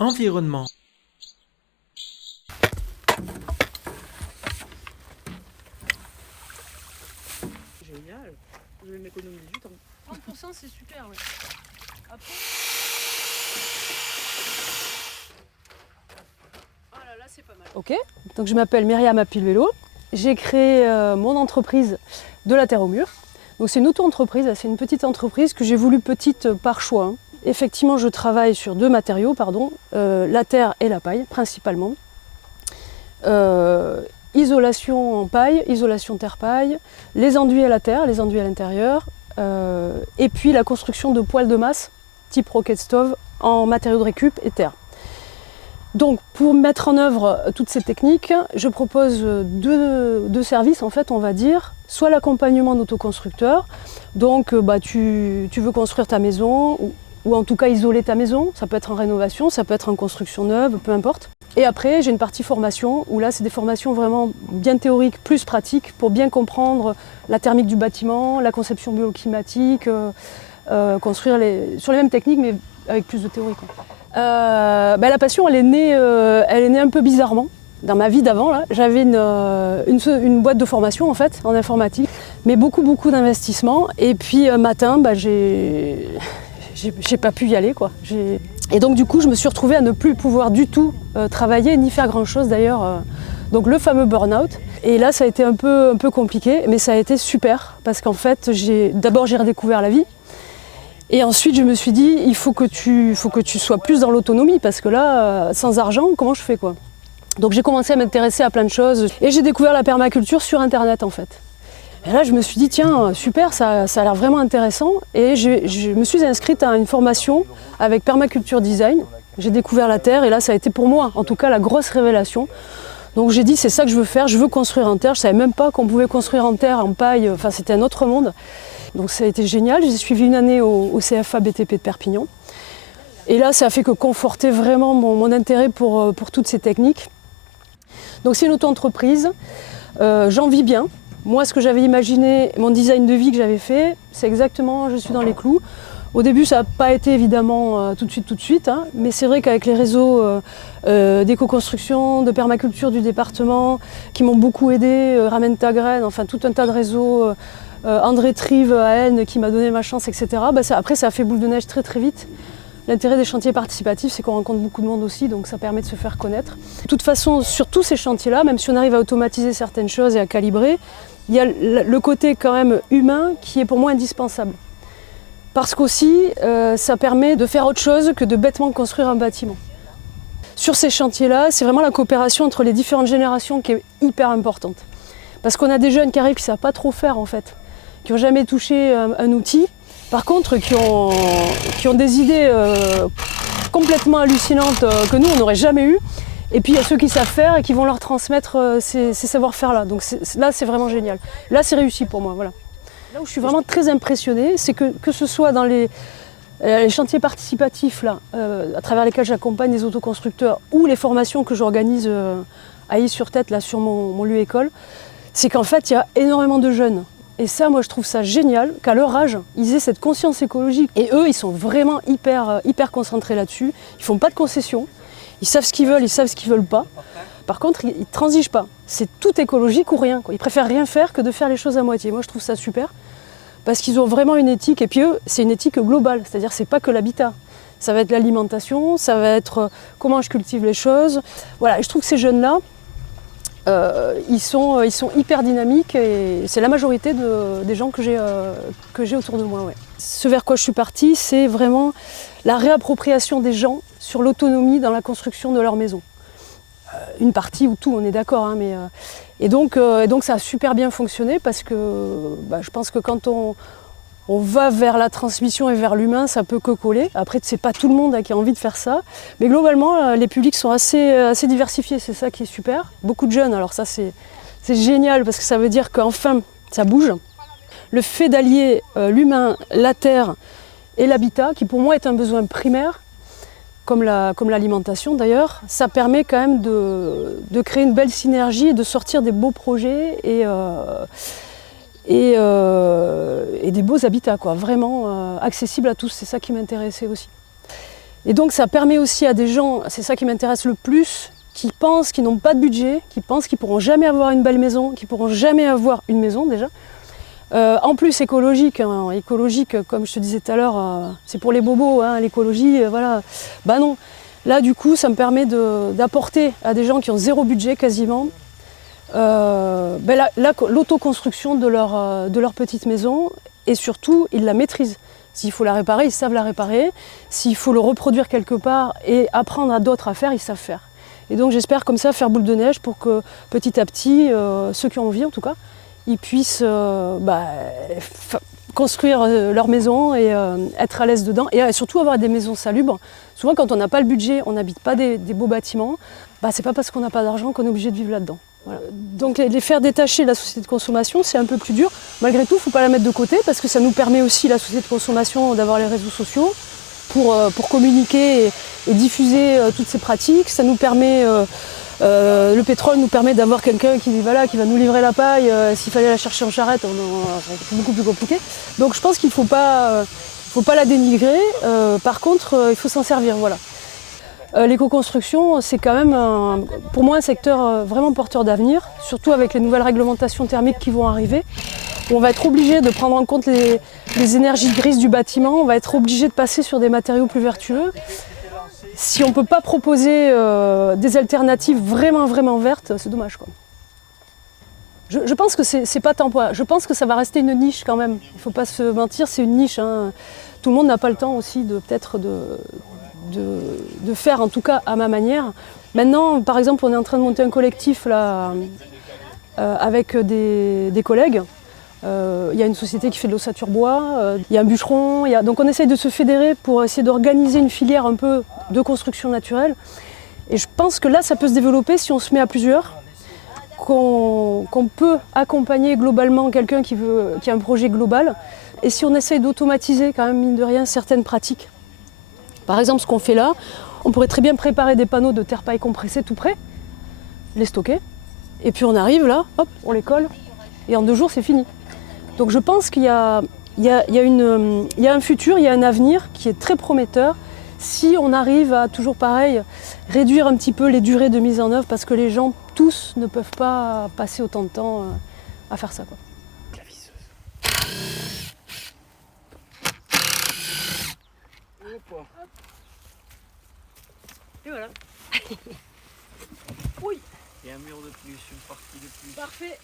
Environnement. Génial, je vais m'économiser du temps. 30% c'est super, ouais. Après... Oh là, c'est pas mal. Ok, donc je m'appelle Myriam Apil-Vélo. J'ai créé mon entreprise de la terre au mur. Donc c'est une auto-entreprise, c'est une petite entreprise que j'ai voulu petite par choix, hein. Effectivement, je travaille sur deux matériaux, la terre et la paille principalement. Isolation en paille, isolation terre-paille, les enduits à la terre, les enduits à l'intérieur, et puis la construction de poêles de masse type rocket stove en matériaux de récup et terre. Donc pour mettre en œuvre toutes ces techniques, je propose deux services en fait, on va dire, soit l'accompagnement d'autoconstructeurs, donc tu veux construire ta maison ou en tout cas isoler ta maison, ça peut être en rénovation, ça peut être en construction neuve, peu importe. Et après j'ai une partie formation où là c'est des formations vraiment bien théoriques, plus pratiques pour bien comprendre la thermique du bâtiment, la conception bioclimatique, construire sur les mêmes techniques mais avec plus de théorie, quoi. La passion elle est née un peu bizarrement. Dans ma vie d'avant, j'avais une boîte de formation en fait, en informatique, mais beaucoup d'investissements. Et puis un matin, j'ai pas pu y aller, quoi. Et donc du coup, je me suis retrouvée à ne plus pouvoir du tout travailler, ni faire grand chose d'ailleurs. Donc le fameux burn-out. Et là, ça a été un peu compliqué, mais ça a été super, parce qu'en fait, d'abord j'ai redécouvert la vie. Et ensuite, je me suis dit, il faut que tu sois plus dans l'autonomie, parce que là, sans argent, comment je fais, quoi? Donc j'ai commencé à m'intéresser à plein de choses. Et j'ai découvert la permaculture sur Internet, en fait. Et là, je me suis dit, tiens, super, ça a l'air vraiment intéressant. Et je me suis inscrite à une formation avec Permaculture Design. J'ai découvert la terre, et là, ça a été pour moi, en tout cas, la grosse révélation. Donc j'ai dit, c'est ça que je veux faire, je veux construire en terre. Je ne savais même pas qu'on pouvait construire en terre, en paille, enfin c'était un autre monde. Donc ça a été génial, j'ai suivi une année au CFA BTP de Perpignan. Et là, ça a fait que conforter vraiment mon intérêt pour toutes ces techniques. Donc c'est une auto-entreprise, j'en vis bien. Moi, ce que j'avais imaginé, mon design de vie que j'avais fait, c'est exactement, je suis dans les clous. Au début, ça n'a pas été évidemment tout de suite, hein, mais c'est vrai qu'avec les réseaux d'éco-construction, de permaculture du département, qui m'ont beaucoup aidé, Ramène ta graine, enfin tout un tas de réseaux, André Trive à Aisne qui m'a donné ma chance, etc. Après, ça a fait boule de neige très vite. L'intérêt des chantiers participatifs, c'est qu'on rencontre beaucoup de monde aussi, donc ça permet de se faire connaître. De toute façon, sur tous ces chantiers-là, même si on arrive à automatiser certaines choses et à calibrer, il y a le côté quand même humain qui est pour moi indispensable. Parce qu'aussi, ça permet de faire autre chose que de bêtement construire un bâtiment. Sur ces chantiers-là, c'est vraiment la coopération entre les différentes générations qui est hyper importante. Parce qu'on a des jeunes qui arrivent qui ne savent pas trop faire en fait, qui n'ont jamais touché un outil, par contre qui ont des idées complètement hallucinantes que nous on n'aurait jamais eues. Et puis il y a ceux qui savent faire et qui vont leur transmettre ces savoir-faire-là. Donc là c'est vraiment génial. Là c'est réussi pour moi, voilà. Là où je suis vraiment très impressionnée, c'est que ce soit dans les chantiers participatifs là, à travers lesquels j'accompagne les autoconstructeurs ou les formations que j'organise à Is-sur-Tête, là sur mon lieu école, c'est qu'en fait il y a énormément de jeunes. Et ça, moi je trouve ça génial qu'à leur âge, ils aient cette conscience écologique. Et eux, ils sont vraiment hyper concentrés là-dessus. Ils font pas de concessions. Ils savent ce qu'ils veulent, ils savent ce qu'ils veulent pas. Par contre, ils ne transigent pas. C'est tout écologique ou rien, quoi. Ils préfèrent rien faire que de faire les choses à moitié. Moi, je trouve ça super. Parce qu'ils ont vraiment une éthique. Et puis eux, c'est une éthique globale. C'est-à-dire, c'est pas que l'habitat. Ça va être l'alimentation, ça va être comment je cultive les choses. Voilà, et je trouve que ces jeunes-là, ils sont hyper dynamiques et c'est la majorité des gens que j'ai autour de moi. Ouais. Ce vers quoi je suis partie, c'est vraiment la réappropriation des gens sur l'autonomie dans la construction de leur maison. Une partie ou tout, on est d'accord, hein, mais et donc ça a super bien fonctionné parce que je pense que quand on va vers la transmission et vers l'humain, ça peut que coller. Après, c'est pas tout le monde qui a envie de faire ça. Mais globalement, les publics sont assez diversifiés, c'est ça qui est super. Beaucoup de jeunes, alors ça c'est génial parce que ça veut dire qu'enfin, ça bouge. Le fait d'allier l'humain, la terre et l'habitat, qui pour moi est un besoin primaire, comme l'alimentation d'ailleurs, ça permet quand même de créer une belle synergie et de sortir des beaux projets et des beaux habitats, quoi, vraiment accessibles à tous. C'est ça qui m'intéressait aussi. Et donc ça permet aussi à des gens, c'est ça qui m'intéresse le plus, qui pensent qu'ils n'ont pas de budget, qui pensent qu'ils ne pourront jamais avoir une belle maison, qu'ils ne pourront jamais avoir une maison déjà. En plus écologique, hein, écologique, comme je te disais tout à l'heure, c'est pour les bobos, hein, l'écologie, voilà. Bah non, là du coup ça me permet d'apporter à des gens qui ont zéro budget quasiment, l'autoconstruction de leur petite maison, et surtout ils la maîtrisent. S'il faut la réparer, ils savent la réparer. S'il faut le reproduire quelque part et apprendre à d'autres à faire, ils savent faire. Et donc j'espère comme ça faire boule de neige pour que petit à petit, ceux qui ont envie en tout cas, ils puissent construire leur maison et être à l'aise dedans. Et surtout avoir des maisons salubres. Souvent quand on n'a pas le budget, on n'habite pas des beaux bâtiments, c'est pas parce qu'on n'a pas d'argent qu'on est obligé de vivre là-dedans. Voilà. Donc les faire détacher de la société de consommation, c'est un peu plus dur. Malgré tout, il ne faut pas la mettre de côté parce que ça nous permet aussi, la société de consommation, d'avoir les réseaux sociaux pour communiquer et diffuser toutes ces pratiques. Ça nous permet, le pétrole nous permet d'avoir quelqu'un qui va nous livrer la paille. S'il fallait la chercher en charrette, c'est beaucoup plus compliqué. Donc je pense qu'il ne faut pas la dénigrer. Par contre, il faut s'en servir. Voilà. L'éco-construction, c'est quand même pour moi un secteur vraiment porteur d'avenir, surtout avec les nouvelles réglementations thermiques qui vont arriver. On va être obligé de prendre en compte les énergies grises du bâtiment, on va être obligé de passer sur des matériaux plus vertueux. Si on ne peut pas proposer des alternatives vraiment vertes, c'est dommage, quoi. Je pense que c'est pas temporaire, je pense que ça va rester une niche quand même. Il ne faut pas se mentir, c'est une niche, hein. Tout le monde n'a pas le temps aussi de faire, en tout cas à ma manière. Maintenant, par exemple, on est en train de monter un collectif là, avec des collègues. Il y a une société qui fait de l'ossature bois, il y a un bûcheron. Donc on essaye de se fédérer pour essayer d'organiser une filière un peu de construction naturelle. Et je pense que là, ça peut se développer si on se met à plusieurs, qu'on peut accompagner globalement quelqu'un qui a un projet global. Et si on essaye d'automatiser quand même, mine de rien, certaines pratiques. Par exemple, ce qu'on fait là, on pourrait très bien préparer des panneaux de terre-paille compressés tout prêts, les stocker, et puis on arrive là, hop, on les colle, et en 2 jours c'est fini. Donc je pense qu'il y a un futur, il y a un avenir qui est très prometteur si on arrive à, toujours pareil, réduire un petit peu les durées de mise en œuvre, parce que les gens, tous, ne peuvent pas passer autant de temps à faire ça, quoi. Et voilà. Et un mur de plus, une partie de plus. Parfait.